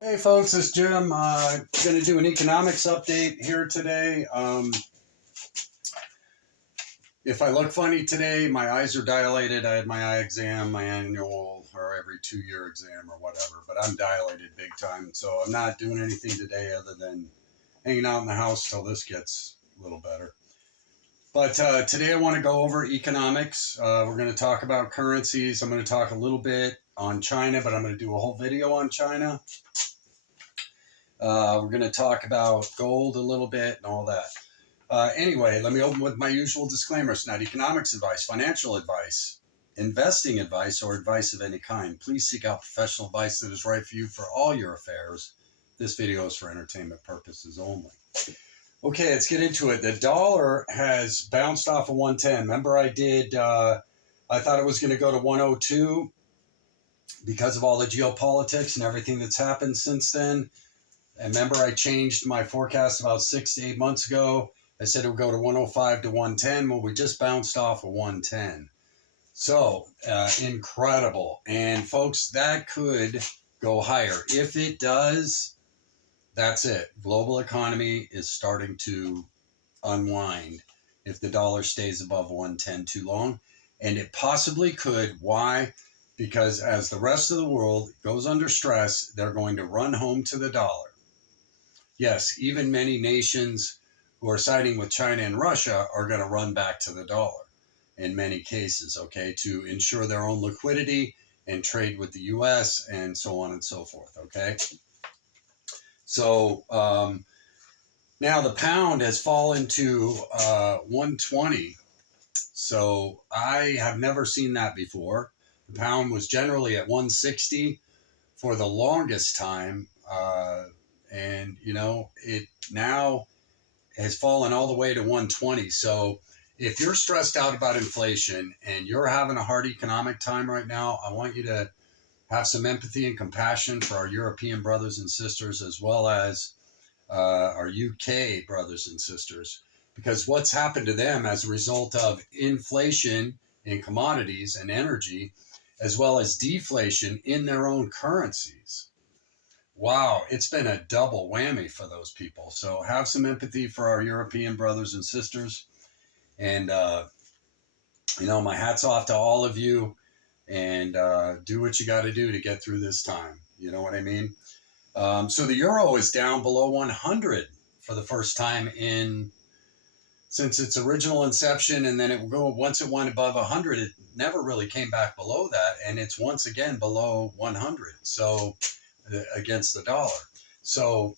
Hey folks, it's Jim. Going to do an economics update here today. If I look funny today, my eyes are dilated. I had my eye exam, my annual or every 2 year exam or whatever, but I'm dilated big time. So I'm not doing anything today other than hanging out in the house till this gets a little better. But today I want to go over economics. We're going to talk about currencies. I'm going to talk a little bit on China, but I'm going to do a whole video on China. We're going to talk about gold a little bit and all that. Anyway, let me open with my usual disclaimers. Not economics advice, financial advice, investing advice, or advice of any kind. Please seek out professional advice that is right for you for all your affairs. This video is for entertainment purposes only. Okay, let's get into it. The dollar has bounced off of 110. Remember I thought it was going to go to 102 because of all the geopolitics and everything that's happened since then. And remember, I changed my forecast about 6 to 8 months ago. I said it would go to 105 to 110. Well, we just bounced off of 110. So, incredible. And folks, that could go higher. If it does, that's it. Global economy is starting to unwind if the dollar stays above 110 too long. And it possibly could. Why? Because as the rest of the world goes under stress, they're going to run home to the dollar. Yes, even many nations who are siding with China and Russia are going to run back to the dollar in many cases, okay, to ensure their own liquidity and trade with the U.S. and so on and so forth, okay? So now the pound has fallen to 120. So I have never seen that before. The pound was generally at 160 for the longest time. And it now has fallen all the way to 120. So if you're stressed out about inflation and you're having a hard economic time right now, I want you to have some empathy and compassion for our European brothers and sisters, as well as our UK brothers and sisters, because what's happened to them as a result of inflation in commodities and energy, as well as deflation in their own currencies. Wow, it's been a double whammy for those people. So have some empathy for our European brothers and sisters. And, my hat's off to all of you. And do what you got to do to get through this time. You know what I mean? So the euro is down below 100 for the first time since its original inception. And then once it went above 100, it never really came back below that. And it's once again below 100. So against the dollar. So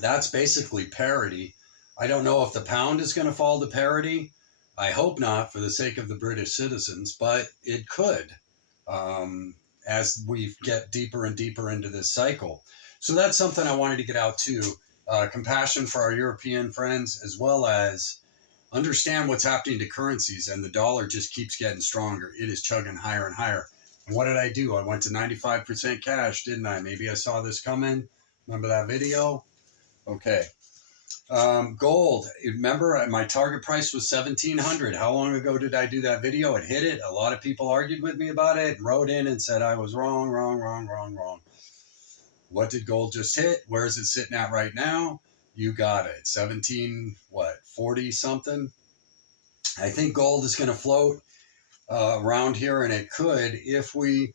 that's basically parity. I don't know if the pound is going to fall to parity. I hope not, for the sake of the British citizens, but it could as we get deeper and deeper into this cycle. So that's something I wanted to get out too. Compassion for our European friends, as well as understand what's happening to currencies, and the dollar just keeps getting stronger. It is chugging higher and higher. And what did I do? I went to 95% cash, didn't I? Maybe I saw this coming. Remember that video? Okay. Gold. Remember, my target price was 1,700. How long ago did I do that video? It hit it. A lot of people argued with me about it, wrote in and said I was wrong. What did gold just hit? Where is it sitting at right now? You got it. 40 something? I think gold is going to float around here, and it could if we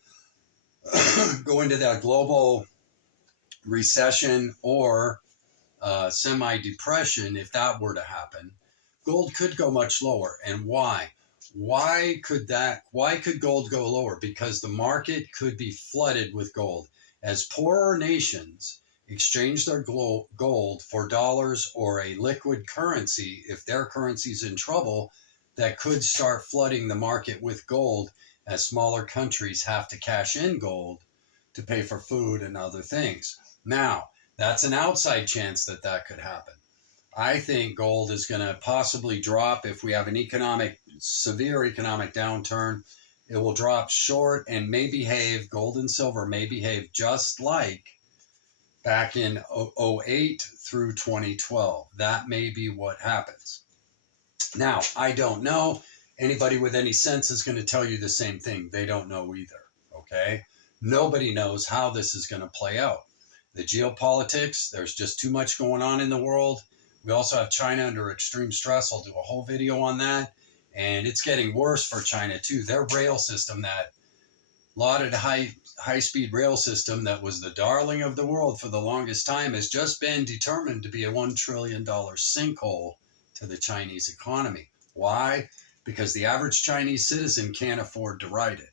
go into that global recession or semi-depression. If that were to happen, gold could go much lower. And why could gold go lower? Because the market could be flooded with gold as poorer nations exchange their gold for dollars or a liquid currency. If their currency's in trouble, that could start flooding the market with gold, as smaller countries have to cash in gold to pay for food and other things. Now, that's an outside chance that could happen. I think gold is going to possibly drop if we have an severe economic downturn. It will drop short and gold and silver may behave just like back in 2008 through 2012. That may be what happens. Now, I don't know. Anybody with any sense is going to tell you the same thing. They don't know either, okay? Nobody knows how this is going to play out. The geopolitics, there's just too much going on in the world. We also have China under extreme stress. I'll do a whole video on that. And it's getting worse for China too. Their rail system, that lauded high speed rail system that was the darling of the world for the longest time, has just been determined to be a $1 trillion sinkhole to the Chinese economy. Why? Because the average Chinese citizen can't afford to ride it.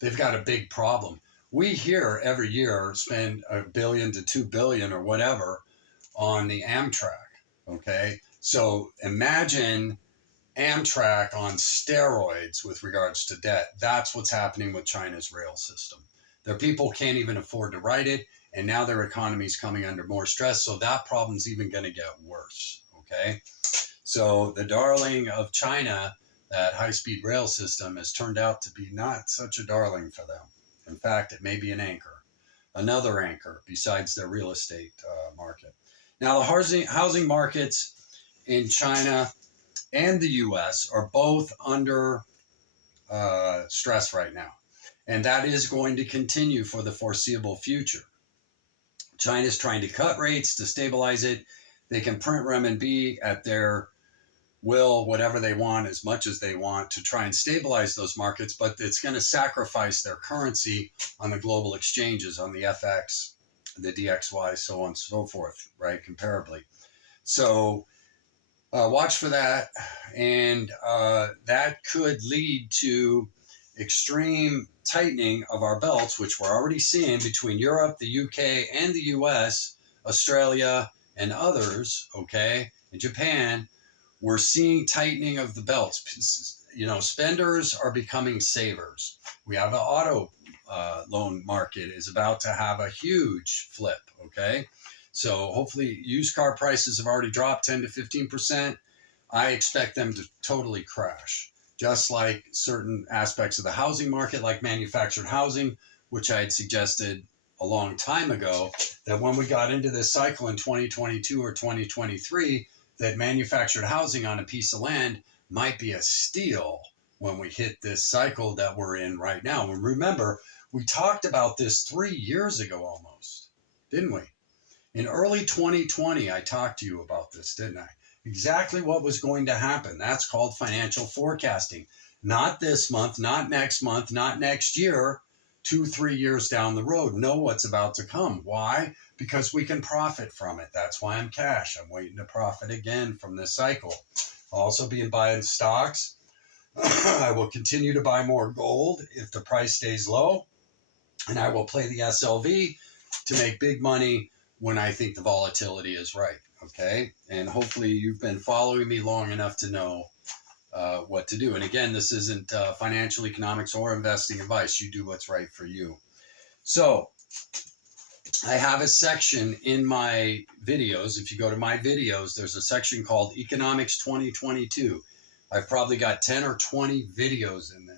They've got a big problem. We here every year spend $1 billion to $2 billion or whatever on the Amtrak. Okay. So imagine Amtrak on steroids with regards to debt. That's what's happening with China's rail system. Their people can't even afford to ride it, and now their economy is coming under more stress, so that problem's even going to get worse. Okay, so the darling of China, that high-speed rail system, has turned out to be not such a darling for them. In fact, it may be an anchor, another anchor besides their real estate market. Now, the housing markets in China and the U.S. are both under stress right now. And that is going to continue for the foreseeable future. China's trying to cut rates to stabilize it. They can print renminbi at their will, whatever they want, as much as they want, to try and stabilize those markets, but it's going to sacrifice their currency on the global exchanges, on the FX, the DXY, so on and so forth, right, comparably. So watch for that, and that could lead to extreme tightening of our belts, which we're already seeing between Europe, the UK, and the US, Australia, and others, okay, and Japan. We're seeing tightening of the belts. You know, spenders are becoming savers. We have an auto loan market is about to have a huge flip, okay? So hopefully used car prices have already dropped 10 to 15%. I expect them to totally crash, just like certain aspects of the housing market, like manufactured housing, which I had suggested a long time ago, that when we got into this cycle in 2022 or 2023, that manufactured housing on a piece of land might be a steal when we hit this cycle that we're in right now. And remember, we talked about this 3 years ago almost, didn't we? In early 2020, I talked to you about this, didn't I? Exactly what was going to happen. That's called financial forecasting. Not this month, not next month, not next year, 2-3 years down the road. Know what's about to come. Why? Because we can profit from it. That's why I'm cash. I'm waiting to profit again from this cycle. I'll also be buying stocks. I will continue to buy more gold if the price stays low. And I will play the SLV to make big money when I think the volatility is right, okay? And hopefully you've been following me long enough to know what to do. And again, this isn't financial economics or investing advice. You do what's right for you. So I have a section in my videos. If you go to my videos, there's a section called Economics 2022. I've probably got 10 or 20 videos in there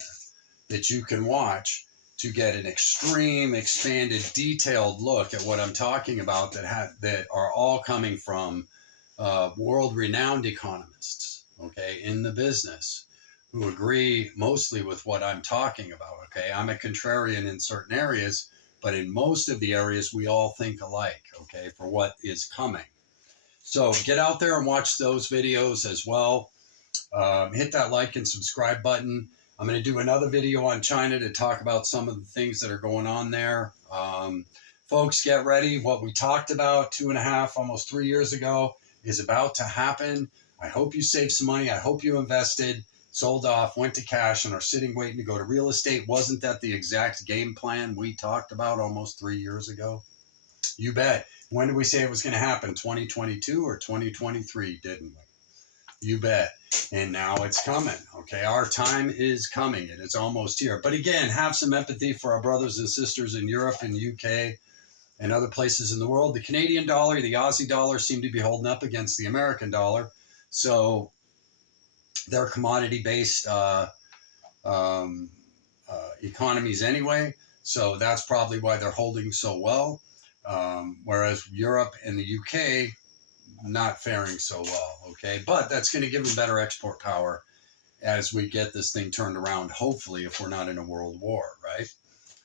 that you can watch to get an extreme, expanded, detailed look at what I'm talking about that are all coming from world-renowned economists, okay, in the business, who agree mostly with what I'm talking about, okay? I'm a contrarian in certain areas, but in most of the areas, we all think alike, okay, for what is coming. So get out there and watch those videos as well. Hit that like and subscribe button. I'm going to do another video on China to talk about some of the things that are going on there. Folks, get ready. What we talked about 2.5, almost 3 years ago is about to happen. I hope you saved some money. I hope you invested, sold off, went to cash, and are sitting waiting to go to real estate. Wasn't that the exact game plan we talked about almost 3 years ago? You bet. When did we say it was going to happen? 2022 or 2023, didn't we? You bet. And now it's coming. Okay, our time is coming. It is almost here. But again, have some empathy for our brothers and sisters in Europe and UK and other places in the world. The Canadian dollar, the Aussie dollar seem to be holding up against the American dollar. So they're commodity-based economies anyway. So that's probably why they're holding so well. Whereas Europe and the UK, not faring so well, okay? But that's going to give them better export power as we get this thing turned around, hopefully, if we're not in a world war, right?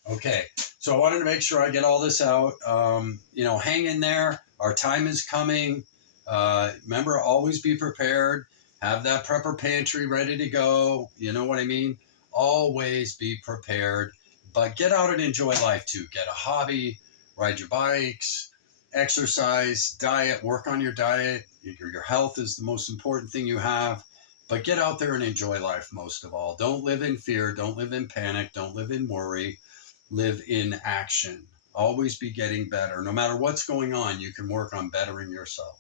Okay, so I wanted to make sure I get all this out. Hang in there. Our time is coming. Remember, always be prepared. Have that prepper pantry ready to go. You know what I mean? Always be prepared. But get out and enjoy life too. Get a hobby, ride your bikes, exercise, diet, work on your diet. Your health is the most important thing you have. But get out there and enjoy life most of all. Don't live in fear. Don't live in panic. Don't live in worry. Live in action. Always be getting better. No matter what's going on, you can work on bettering yourself,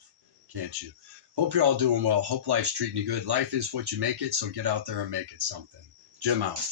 can't you? Hope you're all doing well. Hope life's treating you good. Life is what you make it, so get out there and make it something. Jim out.